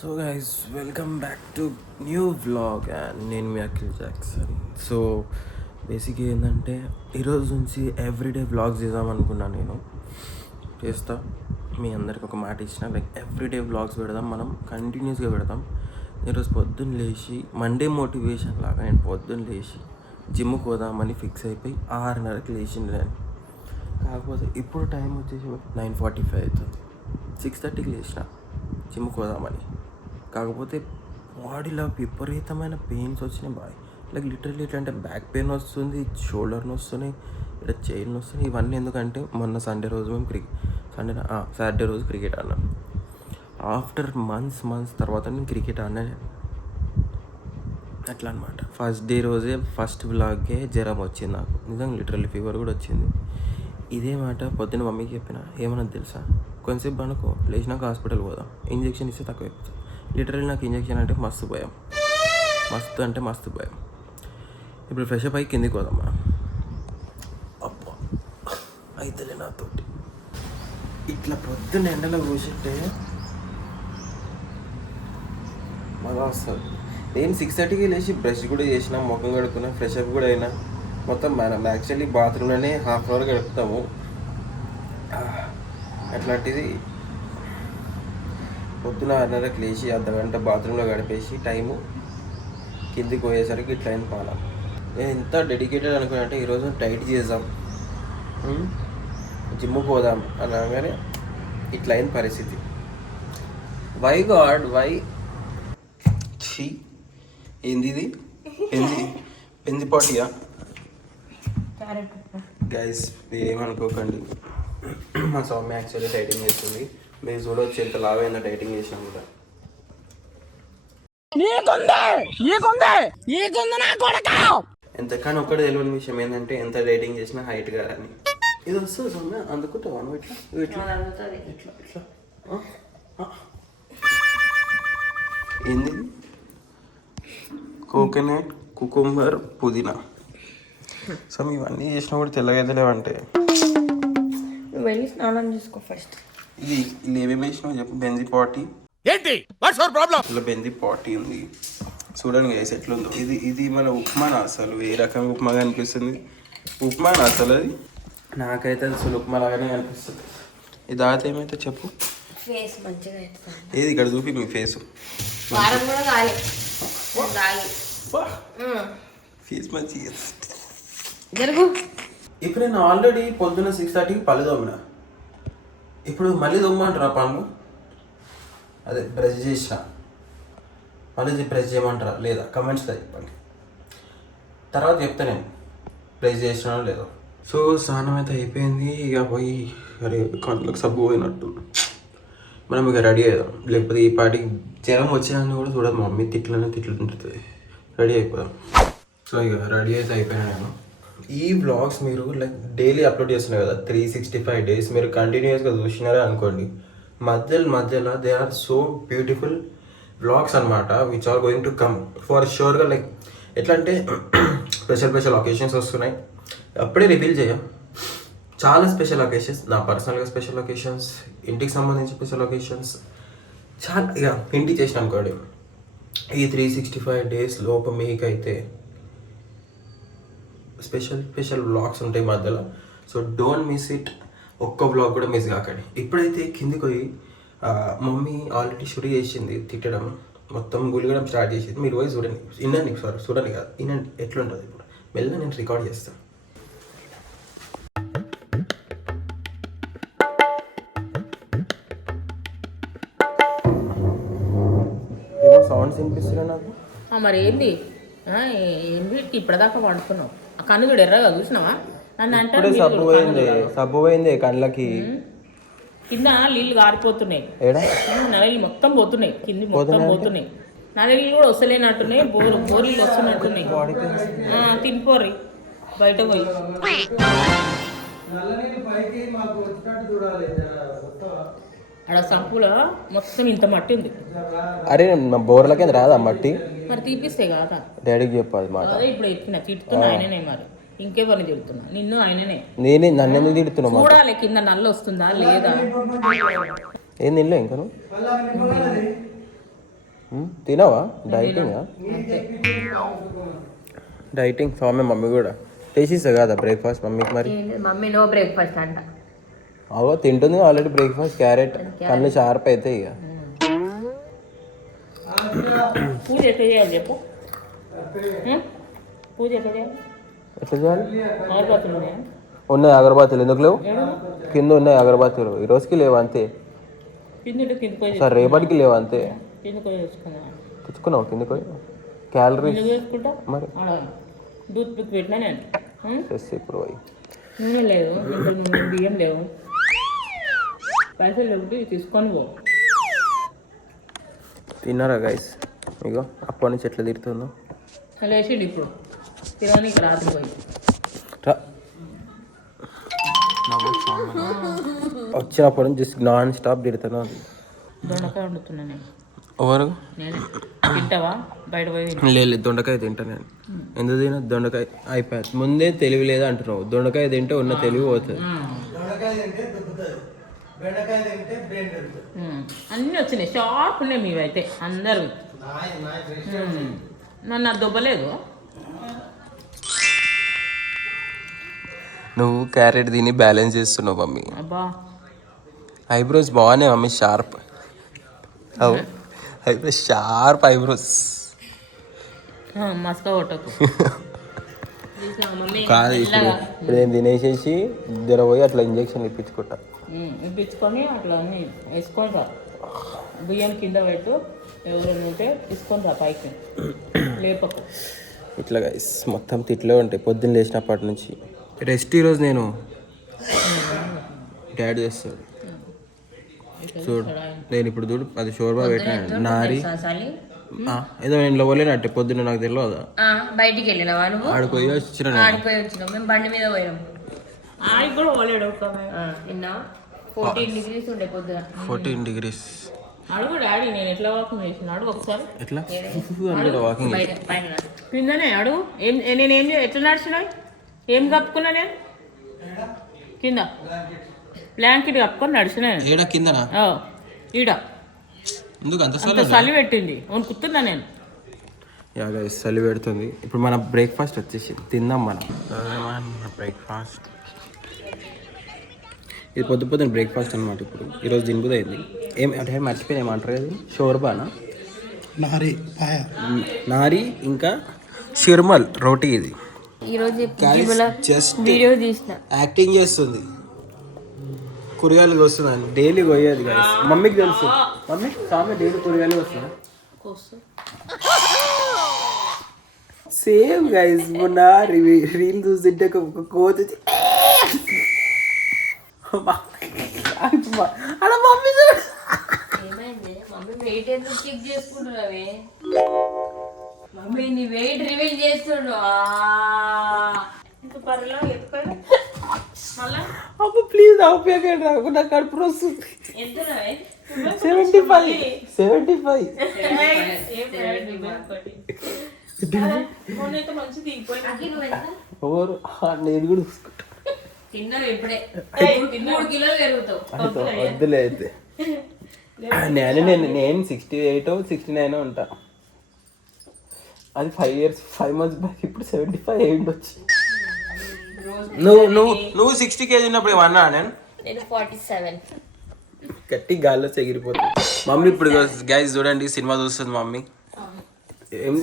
So guys welcome back to new vlog and నేను మీ Akhil Jackson. So బేసిక్గా ఏంటంటే ఈరోజు నుంచి ఎవ్రీడే వ్లాగ్స్ చేద్దామనుకున్నాను. నేను చేస్తా, మీ అందరికి ఒక మాట ఇచ్చిన, లైక్ ఎవ్రీడే వ్లాగ్స్ పెడదాం, మనం కంటిన్యూస్గా పెడదాం. ఈరోజు పొద్దున్న లేచి మండే మోటివేషన్ లాగా నేను పొద్దున్న లేచి జిమ్కి పోదామని ఫిక్స్ అయిపోయి 6:30కి లేచింది నేను. కాకపోతే ఇప్పుడు టైం వచ్చేసి 9:45 అవుతుంది. 6:30కి లేచిన జిమ్కి పోదామని. కాకపోతే బాడీలో విపరీతమైన పెయిన్స్ వచ్చినాయి బాయ్. లైక్ లిటరల్లీ ఎట్లా అంటే బ్యాక్ పెయిన్ వస్తుంది, షోల్డర్ వస్తున్నాయి, ఇక్కడ చైన్ వస్తున్నాయి. ఇవన్నీ ఎందుకంటే మొన్న సండే రోజు మేము సాటర్డే రోజు క్రికెట్ ఆడినాం. ఆఫ్టర్ మంత్స్ తర్వాత నేను క్రికెట్ ఆడినా. అట్లా అనమాట. ఫస్ట్ డే రోజే ఫస్ట్ వ్లాగే జ్వరం వచ్చింది నాకు, నిజంగా లిటరల్లీ ఫీవర్ కూడా వచ్చింది. ఇదే మాట పొద్దున్న మమ్మీకి చెప్పిన, ఏమన్నది తెలుసా, కొంచెంసేపు అనుకో, లేచినాక హాస్పిటల్ పోదాం, ఇంజెక్షన్ ఇస్తే తక్కువ అయిపోతుంది. లిటరల్లీ నాకు ఇంజెక్షన్ అంటే మస్తు భయం, మస్తు భయం. ఇప్పుడు ఫ్రెష్ అప్ అయ్యి కిందికి పోదాం మనం. అబ్బా అయితేలే నాతోటి ఇట్లా పొద్దున్న ఎండలో కూర్చుంటే మళ్ళా వస్తుంది. నేను 6:30కి లేచి బ్రష్ కూడా చేసిన, ముఖం కడుక్కున్నా, ఫ్రెష్ అప్ కూడా అయినా. మొత్తం మనం యాక్చువల్లీ బాత్రూంలోనే హాఫ్ అవర్ గడుపుతాము. అట్లాంటిది పొద్దున 6:30కి లేచి అర్ధగంట బాత్రూంలో గడిపేసి టైము కిందికి పోయేసరికి ఇట్లా అయిన పాల. నేను ఎంత డెడికేటెడ్ అనుకున్నానంటే ఈరోజు డైట్ చేద్దాం, జిమ్కి పోదాం అనగానే ఇట్లా అయిన పరిస్థితి. Why god why? ఛీ, ఏంది ఇది? పెందిపాటియా గైస్? ఏమనుకోకండి, మా సౌమ్య యాక్చువల్లీ డైటింగ్ చేస్తుంది. మీరు చూడవచ్చు ఎంత లావైందో డైటింగ్ చేసినా కూడా. ఎంతకన్నా ఒక్కటి తెలియని విషయం ఏంటంటే ఎంత డైటింగ్ చేసినా హైట్ కాదని. ఇది వస్తుంది సౌమ్య, అందుకుంటావా నువ్వు? ఇట్లా ఏంది? కోకోనట్, కుకుంబర్, పుదీనా. సో ఇవన్నీ చేసినా కూడా తెల్లగా అయితే లేవంటే వెళ్ళి స్నానం చేసుకో ఫస్ట్. ఇది ఏమేమి వేసినావు చెప్పు. బెంది పాటి ఏంటి? What's your problem? ఇలా బెంది పాటి ఉంది చూడండి గైస్ ఎట్లుందో. ఇది మన ఉప్మానా? అసలు ఏ రకంగా ఉప్మాగా అనిపిస్తుంది? ఉప్మానా అసలు? అది నాకైతే అసలు ఉప్మా లాగానే అనిపిస్తుంది. ఇది తాగితే ఏమైతే చెప్పు. ఫేస్ మంచిగా ఏది ఇక్కడ చూపి మీ ఫేస్. ఫేస్ మంచిగా జరుగు. ఇప్పుడు నేను ఆల్రెడీ పొద్దున్న 6:30కి పళ్ళు తోమిన. ఇప్పుడు మళ్ళీ తోమ్మంటారా పళ్ళు? అదే బ్రష్ చేసిన, మళ్ళీ బ్రష్ చేయమంటారా లేదా? కమెంట్స్లో చెప్పండి, తర్వాత చెప్తా నేను బ్రష్ చేసినానో లేదో. సో స్నానం అయితే అయిపోయింది. ఇక పోయి అరే కళ్ళకి సబ్బు పోయినట్టు మనం ఇక రెడీ అవుదాం. లేకపోతే ఈ పాటికి జ్వరం వచ్చేదాన్ని కూడా చూడదు మా మమ్మీ, తిట్లుంటుంది. రెడీ అయిపోదాం. సో ఇక రెడీ అయితే అయిపోయినా నేను. ఈ వ్లాగ్స్ మీరు లైక్ డైలీ అప్లోడ్ చేస్తున్నారు కదా, 365 days మీరు కంటిన్యూస్గా చూసినారే అనుకోండి. మధ్యలో they are so beautiful vlogs అనమాట, which are going to come for షూర్గా. లైక్ ఎట్లా అంటే స్పెషల్ ఒకేషన్స్ వస్తున్నాయి, అప్పుడే రివీల్ చేయం. చాలా స్పెషల్ ఒకేషన్స్, నా పర్సనల్గా స్పెషల్ ఒకేషన్స్, ఇంటికి సంబంధించి స్పెషల్ ఒకేషన్స్ చాలా. ఇక ఇంటికి చేసిన అనుకోండి, ఈ 365 days లోపు మీకైతే స్పెషల్ వ్లాగ్స్ ఉంటాయి మధ్యలో. So don't miss it. ఒక్క వ్లాగ్ కూడా మిస్ కాకండి. ఇప్పుడైతే కిందికి పోయి మమ్మీ ఆల్రెడీ షురు చేసింది తిట్టడం, మొత్తం గులిగడం స్టార్ట్ చేసింది. మీరు పోయి చూడండి, చూడండి కాదు, వినండి ఎట్లుంటుంది. ఇప్పుడు మెల్లగా నేను రికార్డ్ చేస్తాను. ఏమో సౌండ్స్ వినిపిస్తున్నాయి నాకు. మరి ఏంది ఏంటి ఇప్పటిదాకా పడుతున్నావు? ఆ కన్ను చూడు ఎర్రగా చూసినావా? నన్ను అంటే సబ్బు పోయింది కళ్ళకి. కింద నీళ్ళు గారిపోతున్నాయి, నల్లి మొత్తం పోతున్నాయి, కింది మొత్తం పోతున్నాయి. నల్లి కూడా వస్తలేనట్టున్నాయి, బోరీలు వస్తున్నట్టున్నాయి. తినిపోర్రి బయట పోయి. ఆడ సంపులో మొత్తం ఇంత మట్టి ఉంది. అరే బోర్లకి రాదా మట్టి? మరి తీపిస్తే కాదా? డాడీకి చెప్పాలి మాట. అదే ఇప్పుడు చెప్పిన తిట్టుతున్నా ఆయననే. మరి ఇంకెవరిని తిడుతున్నా నిన్ను ఆయననే నేనే నన్ను ఎందుకు తిడుతున్నావు చూడాలి కింద నల్ల వస్తుందా లేదా ఏం తినలే ఇంకా నువ్వు తినవా డైటింగా డైటింగ్ స్వామి మమ్మీ కూడా చేసిస్తా కదా బ్రేక్ఫాస్ట్ మమ్మీకి మరి మమ్మీ నో బ్రేక్ఫాస్ట్ అంట. అవో తింటుంది ఆల్రెడీ బ్రేక్ఫాస్ట్ క్యారెట్ కళ్ళు షార్ప్ అయితే ఇక పూజ ఎట్లా చేయాలి చెప్పు పూజ ఎట్లా చేయాలి ఎట్లా చేయాలి అగరబత్తులు ఉన్నాయా? ఉన్నాయి అగరబత్తులు ఎందుకు లేవు కింద ఉన్నాయి అగరబత్తులు ఈ రోజుకి లేవు అంతే కిందికి పోయి సార్ రేపటికి లేవు అంతే కింద పోయి తెచ్చుకున్నా తెచ్చుకున్నావు కిందకి పోయి క్యాలరీస్ వేసుకుంటా మరి ఆడ దూత్ పిక్ పెట్టినా నేను చేస్తే ఇప్పుడు పోయి నూనె లేదు ఇంకా నూనె బియ్యం లేవు పైసలు లేవు తీసుకొని పో తిన్నారా గైస్ ఇగో అప్పటి నుంచి ఎట్లా తిడుతుందో లేచిండు ఇప్పుడు తిరగని ఇక్కడ రాత్రి పోయి వచ్చినప్పటి నుంచి జస్ట్ నాన్ స్టాప్ తిడుతున్నా దొండకాయ వండుతున్నా నేను ఎవరు నేను తింటావా బయట పోయి లేదు దొండకాయ తింటా నేను ఎందుకు తిన దొండకాయ అయిపోయింది ముందే తెలివి లేదా అంటున్నావు దొండకాయ తింటే ఉన్న తెలివి పోతుంది అన్నీ వచ్చినాయి షార్ప్ ఉన్నాయి మీవైతే అందరు నన్ను అది దొబ్బలేదు నువ్వు క్యారెట్ తిని బ్యాలెన్స్ చేస్తున్నావు మమ్మీ అబ్బా ఐబ్రోస్ బాగున్నాయి మమ్మీ షార్ప్ అవు ఐబ్రోస్ షార్ప్ ఐబ్రోస్ మస్కా కొట్టకు మమ్మీ కాదు ఇప్పుడు నేను తినేసేసి జర పోయి అట్లా ఇంజక్షన్ ఇప్పించుకుంటా ఇప్పించుకొని అట్లా అన్నీ వేసుకొని రా బియ్యం కింద పెట్టు ఎవరైనా ఉంటే తీసుకొని రా పైకి లేపకు ఇట్లా గైస్ మొత్తం తిట్లే ఉంటాయి పొద్దున్న లేచినప్పటి నుంచి రెస్ట్ ఈరోజు నేను డాడీ చేస్తాడు చూడు నేను ఇప్పుడు చూడు అది షోర్బా పెట్టినాను నారి ఏదో నేను లోలేనట్టే పొద్దున్న నాకు తెలియదా బయటికి వెళ్ళినావా నువ్వు? ఆడిపోయి వచ్చిన ఆడిపోయి వచ్చినావు. మేము బండి మీద పోయాం. ఆడికి కూడా పోలేడు నిన్న 14 degrees ఉండే పొద్దున. 14 degrees అడుగు డాడీ నేను ఎట్లా వాకింగ్ చేసిన అడుగు ఒకసారి ఎట్లా అనుకుంటా వాకింగ్ బయట పైన కిందనే అడుగు నేనేం ఎట్లా నడిచినా ఏం కప్పుకున్నా నేను కింద బ్లాంకెట్ కప్పుకొని నడిచినా ఏడా కిందనా ఈడ ఎందుకు అంత అంత చలి పెట్టింది వణుకుతున్నా నేను యా గైస్ చలి పెడుతుంది ఇప్పుడు మన బ్రేక్ఫాస్ట్ వచ్చేసి తిందాం మనం బ్రేక్ఫాస్ట్ ఇది పొద్దున బ్రేక్ఫాస్ట్ అనమాట ఇప్పుడు ఈరోజు దింపుది అయింది ఏం అంటే మర్చిపోయిన ఏమంటారు అది షోర్బానా నారి ఇంకా షిర్మల్ రోటీ ఇది ఈరోజు జస్ట్ వీడియో తీసిన యాక్టింగ్ చేస్తుంది కూరగాయలు వస్తున్నాను డైలీ పోయేది గైస్ మమ్మీకి తెలుసు మమ్మీ సామె డైలీ కూరగాయలు వస్తున్నా సేమ్ గైస్ మొన్న రీల్ చూస్తుంటే ఒక కోతి అలా మమ్మీ చూడు ఏమైంది మమ్మీ వెయిట్ ఎందుకు చెక్ చేసుకుంటున్నావే మమ్మీ నీ వెయిట్ రివీల్ చేస్తుండు అమ్మ ప్లీజ్ ఆపేయకండి నాకు నా కడుపు వస్తుంది 75 ఎవరు నేను కూడా చూసుకుంటా తిన్నావు ఇప్పుడే 3 కిలోలు పెరుగుతావు. వద్దులే అయితే నేను 68 69 ఉంటా అది 5 months బ్యాక్ ఇప్పుడు 75 అయ్యింది వచ్చి నువ్వు 60 kg ఉన్నప్పుడు ఏమన్నా నేను 47. గట్టి గాల్లో ఎగిరిపోతుంది మమ్మీ ఇప్పుడు గైస్ చూడండి సినిమా చూస్తుంది మమ్మీ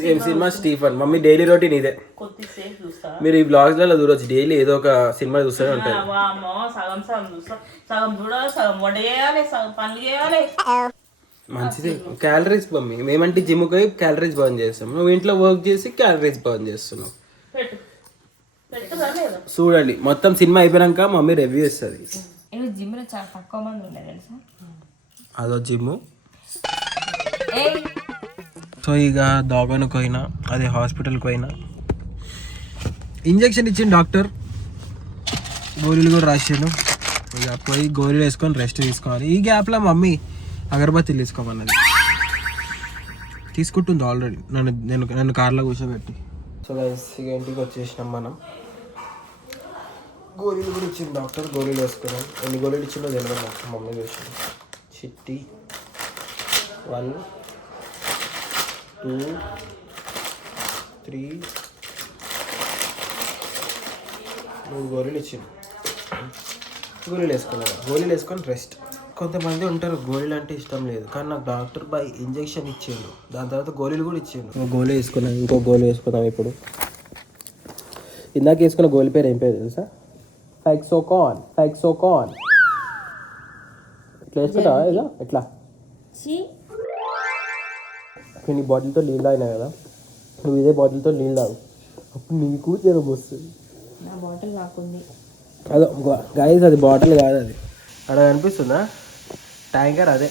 ఏం సినిమా స్టీఫన్ మమ్మీ డైలీ రొటీన్ ఇదే కొద్దిసేపు చూస్తా మీరు ఈ బ్లాగ్స్లలో చూడొచ్చు డైలీ ఏదో ఒక సినిమా చూస్తూనే ఉంటారు సగం చూస్తా సగం చూడాలి సగం వంట చేయాలి సగం పనులు చేయాలి మంచిది క్యాలరీస్ మమ్మీ మేమంటే జిమ్కి పోయి క్యాలరీస్ బర్న్ చేస్తాం నువ్వు ఇంట్లో వర్క్ చేసి క్యాలరీస్ బర్న్ చేస్తున్నావు పెట్టు పెట్టుదా లేదా చూడండి మొత్తం సినిమా అయిపోయాక మమ్మీ రివ్యూ ఇస్తుంది జిమ్ లో చాలా తక్కువ మంది ఉన్నారు తెలుసా. అదో జిమ్ సో ఇక దవాఖానకు పోయినా అదే హాస్పిటల్కి పోయినా ఇంజక్షన్ ఇచ్చిన డాక్టర్ గోళీలు కూడా రాసాను ఇక పోయి గోళీలు వేసుకొని రెస్ట్ తీసుకోవాలి ఈ గ్యాప్లో మమ్మీ అగరబత్తిలు తీసుకోమన్నది తీసుకుంటుంది ఆల్రెడీ నన్ను కార్లో కూర్చోబెట్టి సో గైస్ ఇక ఇంటికి వచ్చేసినాం మనం గోళీలు కూడా ఇచ్చింది డాక్టర్. గోళీలు వేసుకున్నాం. ఎన్ని గోళీలు ఇచ్చిందో తెలియదు నాకు. మమ్మీ చూసింది. చిట్టి 1 2 3 3 గోళీలు ఇచ్చింది. గోళీలు వేసుకున్నాను. గోళీలు వేసుకొని రెస్ట్. కొంతమంది ఉంటారు గోళీలు అంటే ఇష్టం లేదు, కానీ నాకు డాక్టర్ బై ఇంజెక్షన్ ఇచ్చిండు, దాని తర్వాత గోళీలు కూడా ఇచ్చిండు. గోళీ వేసుకున్నాను. ఇంకో గోళీ వేసుకున్నాం ఇప్పుడు. ఇందాక వేసుకున్న గోళీ పేరు ఏం పేరు తెలుసా? ఫైక్సోకాన్. ఇట్లా వేసుకుంటా ఇదా ఎట్లా? నేను ఈ బాటిల్తో నీళ్ళు తాగినా కదా, నువ్వు ఇదే బాటిల్తో నీళ్ళు తాగు, అప్పుడు నీకు జ్వరం వస్తుంది. నా బాటిల్ కాకుంది. అదో గైస్, అది బాటిల్ కాదు, అది అక్కడ కనిపిస్తుందా ట్యాంకర్, అదే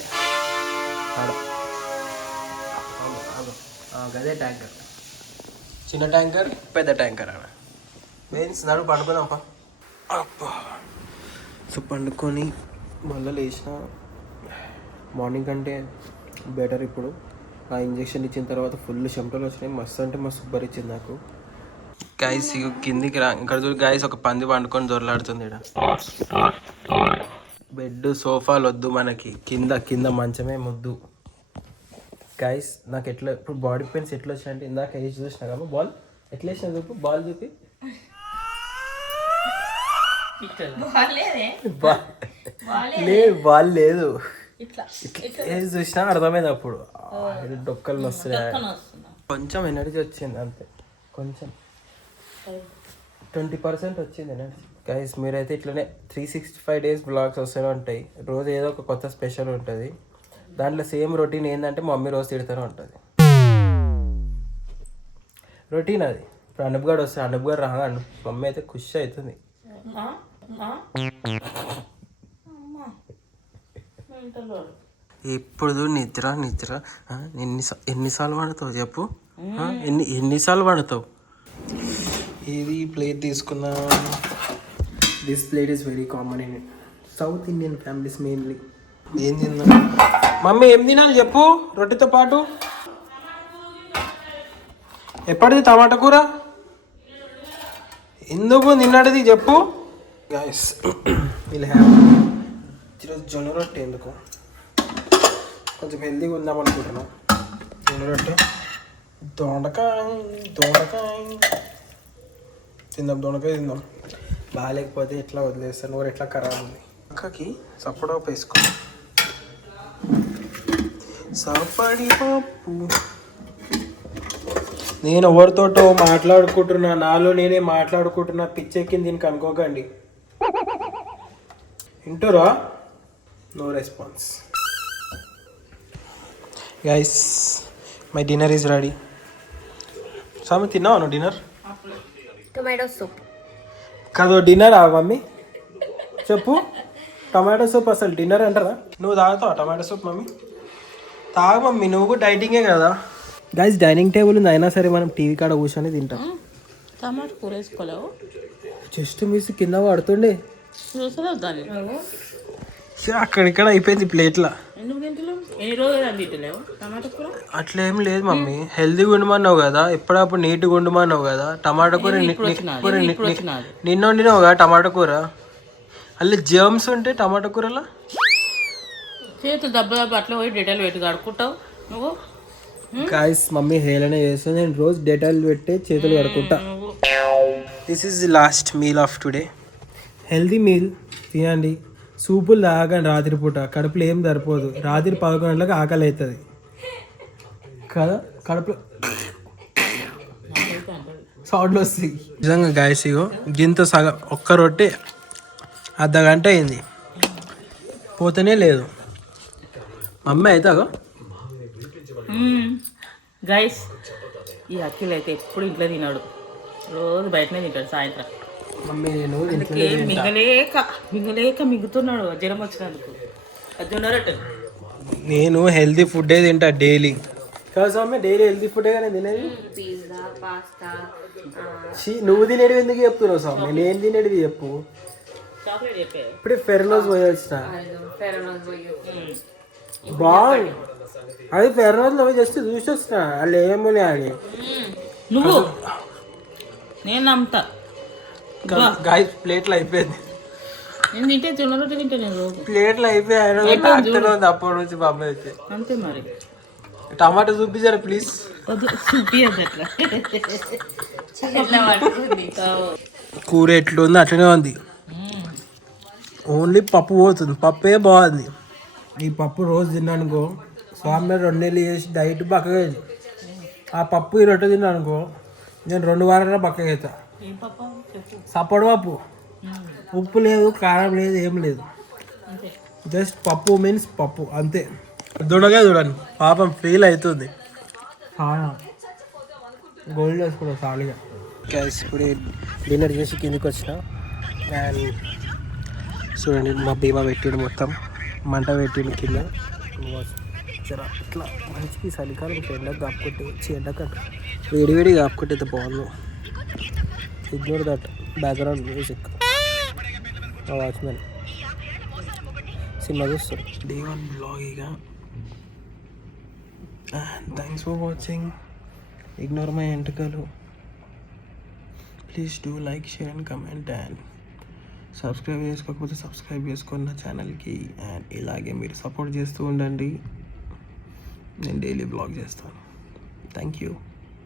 అదే ట్యాంకర్. చిన్న ట్యాంకర్, పెద్ద ట్యాంకర్ అన్న. మీన్స్ నడు పండుకుందాంపా. అబ్బా, సో పండుకొని మళ్ళీ లేచిన. మార్నింగ్ కంటే బెటర్ ఇప్పుడు. ఆ ఇంజెక్షన్ ఇచ్చిన తర్వాత ఫుల్ చెమటలు వచ్చినాయి. మస్తు అంటే మస్తు భరించింది నాకు. గైస్ కిందికి రా, ఇక్కడ చూడు గైస్, ఒక పంది పండుకొని దొరలాడుతుంది. ఇక్కడ బెడ్ సోఫాలు వద్దు మనకి, కింద మంచమే ముద్దు. గైస్ నాకు ఎట్లా ఇప్పుడు బాడీ పెయిన్స్ ఎట్లా వచ్చినాయంటే, ఇందాక వేసి చూసినా కదా బాల్ ఎట్లా వేసినా చూపు, బాల్ చూపి. లేదు బాల్ లేదు, ఇట్లా వేసి చూసినా అర్థమైంది. అప్పుడు డొక్కలు వస్తున్నాయి, కొంచెం ఎనర్జీ వచ్చింది అంతే, కొంచెం 20% వచ్చింది ఎనర్జీ. గైస్ మీరైతే ఇట్లనే 365 డేస్ బ్లాగ్స్ వస్తూనే ఉంటాయి. రోజు ఏదో ఒక కొత్త స్పెషల్ ఉంటుంది. దాంట్లో సేమ్ రొటీన్ ఏంటంటే మా మమ్మీ రోజు తిడుతూనే ఉంటుంది. రొటీన్ అది. ఇప్పుడు అనుప్గాడు వస్తే అనుప్గాడు రాగాను మమ్మీ అయితే ఖుషి అవుతుంది. ఇప్పుడు నిద్ర ఎన్నిసార్లు పడతావు చెప్పు, ఎన్నిసార్లు పడతావు. ఇది ప్లేట్ తీసుకున్నా. This plate is very common in south Indian families mainly. ఏం తిన్నా మమ్మీ, ఏం తినాలి చెప్పు రొట్టెతో పాటు? ఎప్పటిది టమాటా కూర? ఎందుకు నిన్నటిది చెప్పు. గైస్ వీళ్ళు ఈరోజు జొన్న రొట్టె. ఎందుకు కొంచెం హెల్తీగా ఉందాం అనుకుంటున్నాం. జొన్న రొట్టె, దొండకాయ తిందాం. దొండకాయ తిందాం. బాగాలేకపోతే ఎట్లా వదిలేస్తాను, నోరు ఎట్లా ఖరాబ్ ఉంది. అక్కకి సపోటా వేసుకో. సపడి పప్పు. నేను ఎవరితోటో మాట్లాడుకుంటున్నా, నాలో నేనే మాట్లాడుకుంటున్నా. పిచ్చెక్కింది దీనికి అనుకోకండి. వింటురా? No response. Guys my dinner is ready. సామి తిన్నావా నువ్వు డిన్నర్? Tomato soup. కాదు డిన్నర్ మమ్మీ చెప్పు. టమాటో సూప్ అసలు డిన్నర్ అంటారా? నువ్వు తాగుతావా టమాటో సూప్ మమ్మీ? తాగు మమ్మీ, నువ్వు కూడా డైటింగే కదా. గైస్ డైనింగ్ టేబుల్ ఉంది, అయినా సరే మనం టీవీ కాడ కూర్చొని తింటాం. టమాటా కూర వేసుకోలేవు, జస్ట్ మిస్ కింద పడుతుండే. చూసలేవు దాన్ని. అక్కడిక్కడ అయిపోయింది ప్లేట్లా. ఎందుకు తింటలేవు? ఎన్ని రోజులు తింటలేవు టమాటా కూర? అట్లా ఏం లేదు మమ్మీ, హెల్తీగా ఉండమన్నావు కదా, ఎప్పుడప్పుడు నీట్గా ఉండమన్నావు కదా. టమాటా కూర నిన్న వండినావు కదా టమాటా కూర, అల్లి జర్మ్స్ ఉంటే టమాటా కూరలో. చేతులు దెబ్బ అట్లా పోయి డీటెయిల్ పెట్టి కడుక్కుంటావు నువ్వు. గాయస్ మమ్మీ హేళన చేస్తుంది, నేను రోజు డేటాలు పెట్టే చేతులు కడుక్కుంటా. This is the last meal of today. Healthy meal తినండి, సూపులు తాగండి. రాత్రిపూట కడుపులో ఏం సరిపోదు. రాత్రి 11 గంటలకు ఆకలి అవుతుంది కదా, కడుపులో సౌండ్లు వస్తాయి నిజంగా. గాయస్ ఇగో గింత సగం ఒక్క రొట్టె అర్ధ గంట అయింది, పోతేనే లేదు. మమ్మీ అయితే అగో గైస్, ఈ అఖిల్ అయితే ఎప్పుడు ఇంట్లో తినాడు, రోజు బయటనే తింటాడు సాయంత్రం. మమ్మీ నేను అందుకే మింగలేక మింగుతున్నాడు జ్వరం వచ్చినందుకు. అది నేను హెల్తీ ఫుడ్డే తింటా డైలీ. కాదు మమ్మీ, డైలీ హెల్తీ ఫుడ్డే కానీ తినేది. Pizza, pasta. నువ్వు తినేది ఎందుకు చెప్తున్నావు స్వామి? నేను తినేది చెప్పు. చాక్లెట్ చెప్పే ఇప్పుడే ఫెర్నోస్ పోయి వచ్చిన. ఫెరోనోస్ బాగుంది అది. ఫెర్నోస్లో పోయి జస్ట్ చూసి వచ్చిన, వాళ్ళు ఏమో అని. నువ్వు నేను నమ్ముతా. గాయస్ ప్లేట్లు అయిపోయింది, నేను తింటే జొన్న రొట్టె తింటే నేను రోజు ప్లేట్లు అయిపోయాయి అప్పటి నుంచి మా అమ్మాయి వచ్చి. అంతే మరి. టమాటా చూపించారు ప్లీజ్. వద్దు చూపియద్దు అట్లా. ఎట్లా పట్టుకుంది కూర ఎట్లుంది అట్లనే ఉంది, ఓన్లీ పప్పు పోతుంది, పప్పే బాగుంది. ఈ పప్పు రోజు తిన్నానుకో స్వామి 2 నెలలు చేసి డైట్ బక్కగా అయింది. ఆ పప్పు ఈ రొట్టె తిన్నానుకో నేను 2 వారాల బక్కగా అవుతా. ఏం పప్ప చెప్పు. సపోర్ట్ పప్పు, ఉప్పు లేదు కారం లేదు ఏం లేదు, అంతే. జస్ట్ పప్పు మీన్స్ పప్పు అంతే. దూడగా చూడండి పాపం ఫీల్ అవుతుంది. గోల్డ్ వేసుకుంటా సాలిగా. గ్యాస్ ఇప్పుడు డిన్నర్ చేసి కిందికి వచ్చిన అండ్ చూడండి మా బీమా పెట్టిండు, మొత్తం మంట పెట్టిండు కింద. జర ఇట్లా మంచికి చలికాలం ఎండకు కాపుకొట్టి ఎండకంట వేడి కాపుకొట్టి బాగుంది. Ignore that background music. మా వాచ్మెన్ సినిమా చూస్తారు. Day 1 బ్లాగ్ ఇక. And thanks for watching. Ignore my ఎంటకలు. Please do like, share and comment and subscribe చేసుకోకపోతే సబ్స్క్రైబ్ చేసుకోండి నా ఛానల్కి. అండ్ ఇలాగే మీరు సపోర్ట్ చేస్తూ ఉండండి, నేను డైలీ బ్లాగ్ చేస్తాను. Thank you.